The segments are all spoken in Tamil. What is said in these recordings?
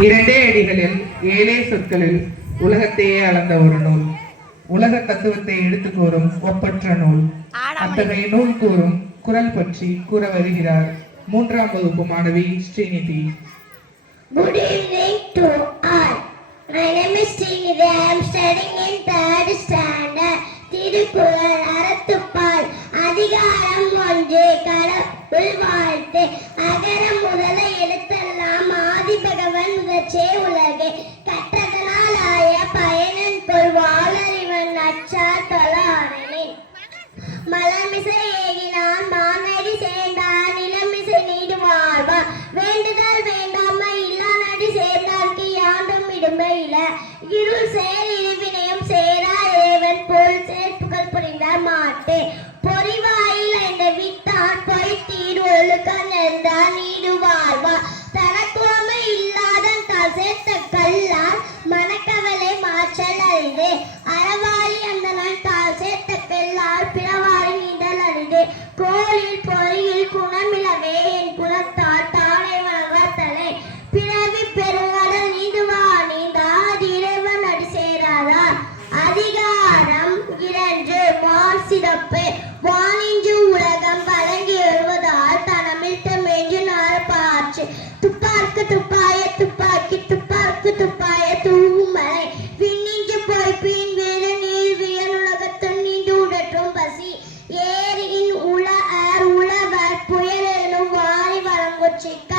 இரண்டே அடிகளில் ஏழே சொற்களில் உலகத்தையே அளந்த ஒரு நூல் உலக தத்துவத்தை எடுத்துக் கூறும் ஒப்பற்ற நூல் அத்தகைய நூல் கூறும் குரல் பற்றி கூற வருகிறார் மூன்றாம் வகுப்பு மாணவி Srinidhi Good evening to all. My name is Srinidhi. I am studying in third standard. Thirukkural அறத்துப்பால் அதிகாரம் ஒன்று கடவுள் வாழ்த்து அகர பகவன் முதற்றே உலகே கற்றதனால் பயனன் கொள் வாழறிவன் அச்சா தொழாரனே. மலமிசை ஏகினான் மானடி சேர்ந்தான் நிலமிசை நீடு வாழ்வா வேண்டுதல் வேண்டாமை இல்லா நடி சேர்ந்தார்க்கு யாண்டும் இடுமை இல இருள் சேர் இருவினையும் சேரா ஏவன் போல் சேர்ப்புகள் புரிந்தார் மாட்டே. noche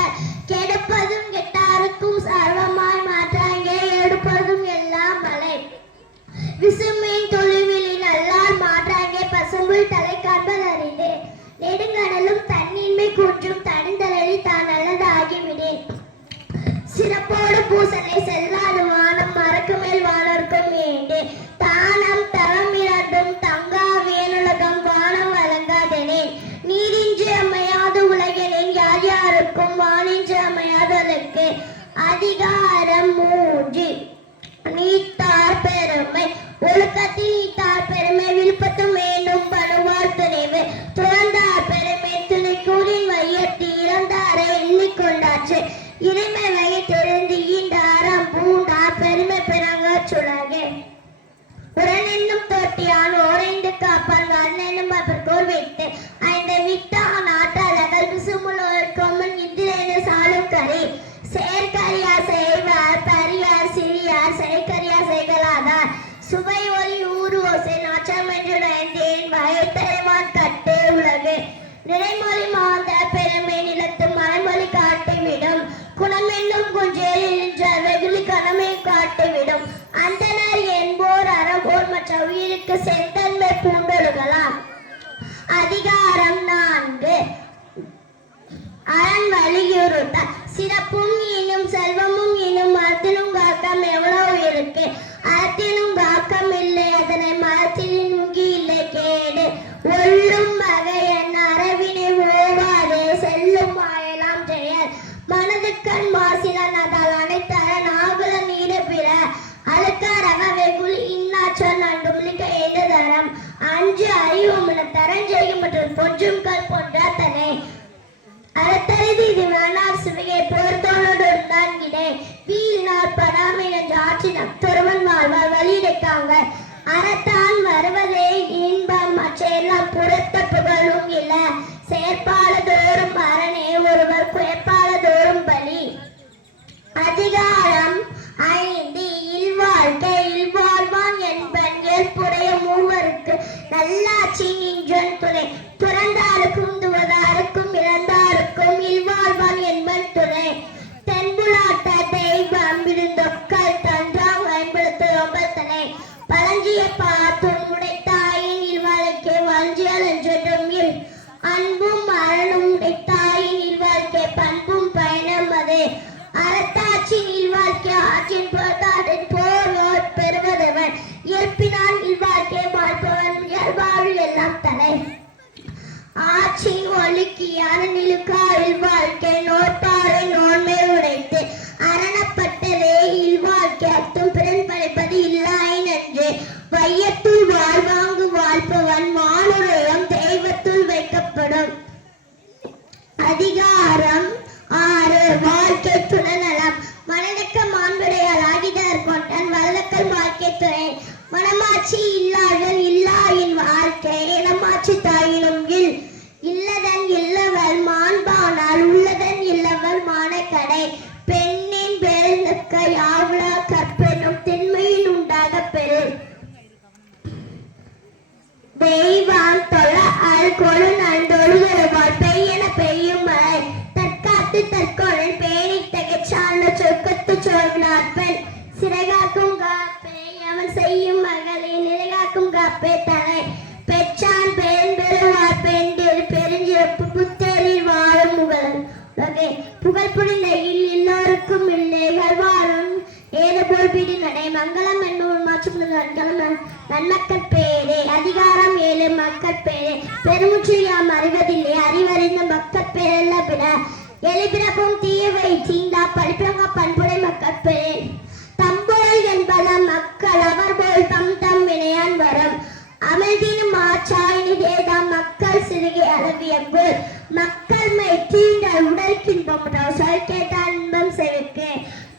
அரண் வலியுறுத்த சிறப்பும் இன்னும் செல்வமும் இன்னும் மரத்திலும் காக்கம் எவ்வளவு இருக்கு? அறத்திலும் காக்கம் இல்லை அதனை மரத்திலும் முகி இல்லை கேடு. ஒரு அறத்தறிது இது தான் கிடை பொறுத்தோனோடு இருந்தான் இடே ஆட்சி நம் அதிகாரம் ஆறு வாழ்க்கை துணநலம். மனதக்க மாண்புடையால் ஆகிதார் கொண்டான் வலதக்கல் வாழ்க்கை துணை. மனமாட்சி இல்லாத இல்லாயின் வாழ்க்கை இனமாட்சி தாயினும் இல் சொற்கத்து சொல்கிறார் பெண் சிறைகாக்கும் காப்பே அவன் செய்யும் மகளே நிலைகாக்கும் காப்பே தலை பெற்றான் பெண் பெண்டில் பெருஞ்சிறப்பு புத்தரில் வாழும் முகல் உலகே புகழ் புரிந்த இல் எல்லோருக்கும் இல்லை வாழும் ஏது போல் பிடி நடை மங்களம் என்னும் மாற்றும் நன்கலம் நன்மக்கள் பேரே அதிகாரம் ஏழு மக்கள் பேரே. பெருமுற்று யாம் அறிவதில்லை அறிவறிந்த மக்கள் பேரல்ல பிற. எலிபிறப்பும் தீயவை தீண்டா படிப்பிறங்க பண்பு மக்கள் பேரே என்பன மக்கள் அவர் போல் தம் தம் வினையான் வரும். அமிழ்தினும் ஆச்சாயினி நிகேதம் மக்கள் சிறுகை அளவியம்பு மக்கள் மை தீண்ட உடற்கின்பம் சொல் கேட்ட அன்பம் செவிக்கு.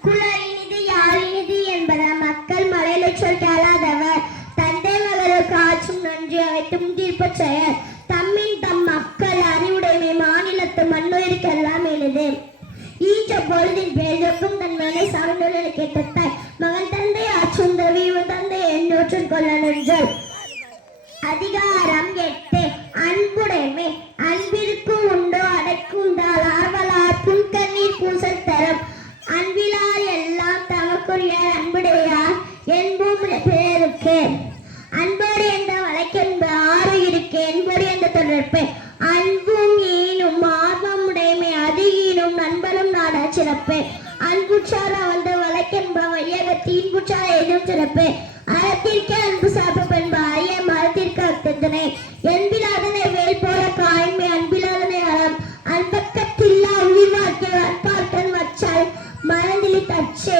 குல இனிது யார் இனிது என்பத மக்கள் மலையில சொல் கேளாதவர். தந்தை மகளுக்கு ஆற்றும் நன்றி அவைத்தும் தீர்ப்பு செயல் தம்மின் தம் மக்கள் அறிவுடைமை மாநிலத்து மண்ணுயிருக்கெல்லாம் பொழுதில் ஈன்ற தன் மனை சார்ந்துள்ள கேட்டத்தாய். மகன் தந்தை ஆற்றும் உன் தந்தை எண்ணூற்றுக் கொள்ள நின்றோம் அதிகாரம் எட்டு. அன்புடைமை. அன்பிற்கு உண்டோ அடைக்குண்டால் ஆர்வலார் புன்கண்ணீர் பூசல் தரும். அன்பிலார் எல்லாம் தமக்குரிய அன்புடையார். என்பும் பேருக்கு அன்போடு என்ற வழக்கென்பு ஆறு இருக்கு என்போடு என்ற தொடர்பு சிறப்பு. அன்புற்றார் வந்த வழக்கென்ப வையகத்தின் புற்றார் ஏதும் சிறப்பு. அறத்திற்கு அன்பு சாப்பு பண்பு அரிய மரத்திற்கு அத்தனை என்பிலாதனை வேல் போல காய்மை அன்பிலாதனை அறம் அன்பக்கத்தில்லா உயிர்வாக்கிய அற்பாட்டன் வச்சால் மனதிலி தச்சே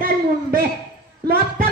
വർഷങ്ങൾ മുമ്പ് മൊത്തം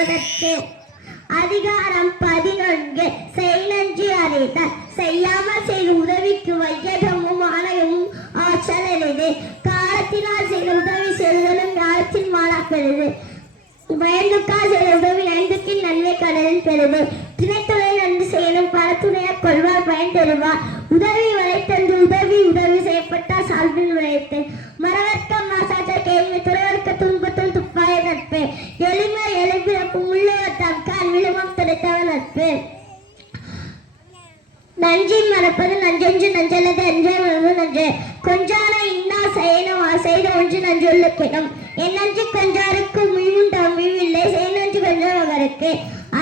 காய்வதற்கு அதிகாரம் பதினொன்று. செய் நன்றி அறிதல் செய்யாமல் செய்யும் உதவிக்கு வையகமும் ஆணையமும் ஆற்றல் எளிது காலத்தினால் செய்த உதவி செய்தலும் யாரத்தின் மாணாக்கிறது பயந்துக்கால் செய்த உதவி ஐந்துக்கின் நன்மை கடலில் பெறுது துணைத்துறை நன்றி செய்யணும் பல துணையார் கொள்வார் பயன் தருவார். உதவி வளைத்தன்று உதவி உதவி செய்யப்பட்டால் சால்பில் விளைத்து மரவர் நஞ்சி மறப்பது நஞ்செஞ்சு நஞ்சல்லது அஞ்சே மறந்து நஞ்சு கொஞ்சான இன்னா செய்யணும் செய்த ஒன்று நஞ்சுள்ளுக்கிடும் என் நஞ்சு கொஞ்சாருக்கு மீண்டும் மீவில்லை செய் நஞ்சு கொஞ்சவருக்கு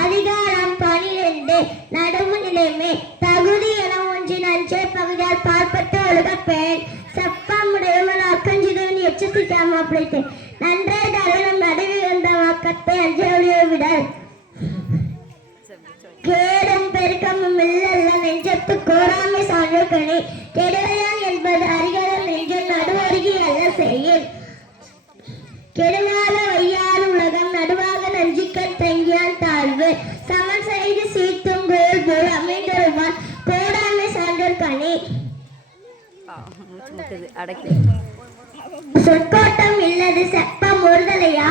அதிகாரம் பனிரெண்டு நடவு நிலைமை. தகுதி என ஒன்று நஞ்சே பகுதியால் பார்ப்பட்டு ஒழுக பெண் செப்பமுடையவன் அக்கஞ்சிதவன் எச்சரிக்காம அப்படித்தேன் மகனை கெடுவலாம் என்பது அறிகலம் என்று நடுவருகி அல்ல செய்யும். கெடுவாத வையாறு உலகம் நடுவாக நஞ்சிக்கண் தங்கியான் தாழ்வு. சமன் செய்து சீர்த்தும் கோல் போல் அமைந்தருவான் போடாமை சான்றோர் பணி சொற்கோட்டம் இல்லது செப்பம் ஒருதலையா?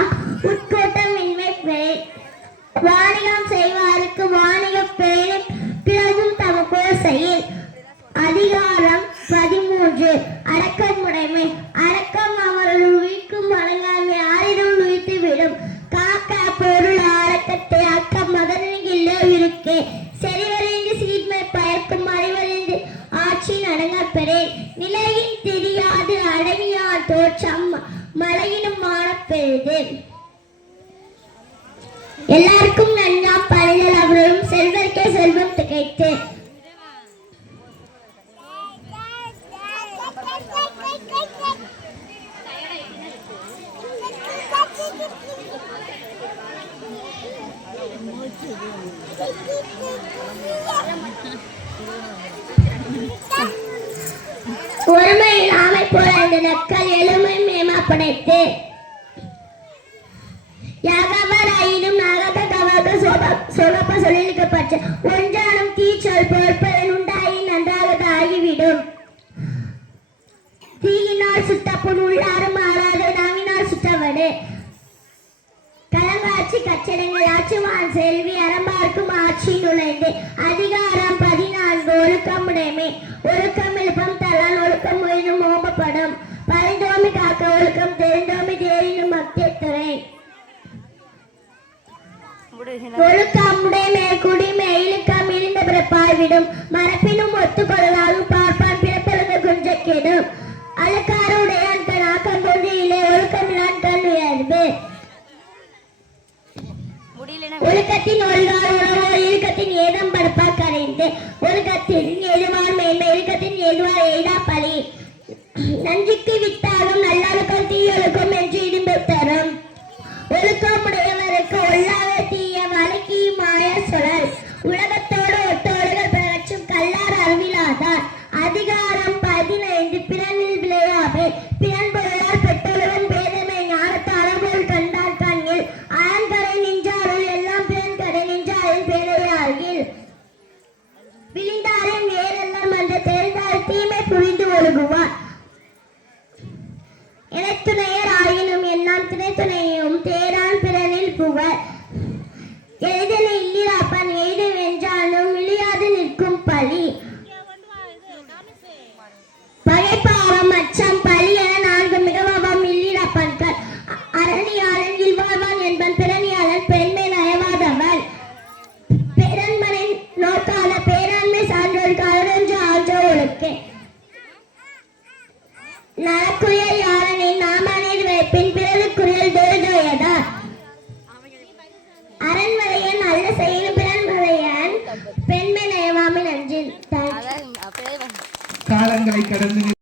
உட்கோட்டம் இன்மை பெயர் வாணிகம் செய்வாருக்கு வாணிக பெயர். பிறகும் போல் செயல் அதிகாரம் பதிமூன்று. அடக்கமுடைமை அடக்கமா சொலப்ப சொல்லிக்கப்பட்டு ஒன்றாலும் தீச்சல் பொற்பலன் உண்டாயின் நன்றாக ஆகிவிடும் தீயினால் சுத்தப்புண் உள்ள ஒழுக்கமுடைய மேற்குடி மேலுக்கம் இழிந்த பிறப்பாய் ஏதம் படுப்பா கரைந்து. ஒழுக்கத்தின் எழுவார் மேன்மை இழுக்கத்தின் எழுவார் எய்தா பழி. நன்றிக்கு வித்தாலும் நல்லாருக்கு விழுந்தாரன் ஏறெல்லாம் அந்த தெரிந்தார் தீமை புரிந்து ஒழுகுவார். என ஆயினும் எல்லாம் துணை தேரான் பிறனில் புவர் எழுதி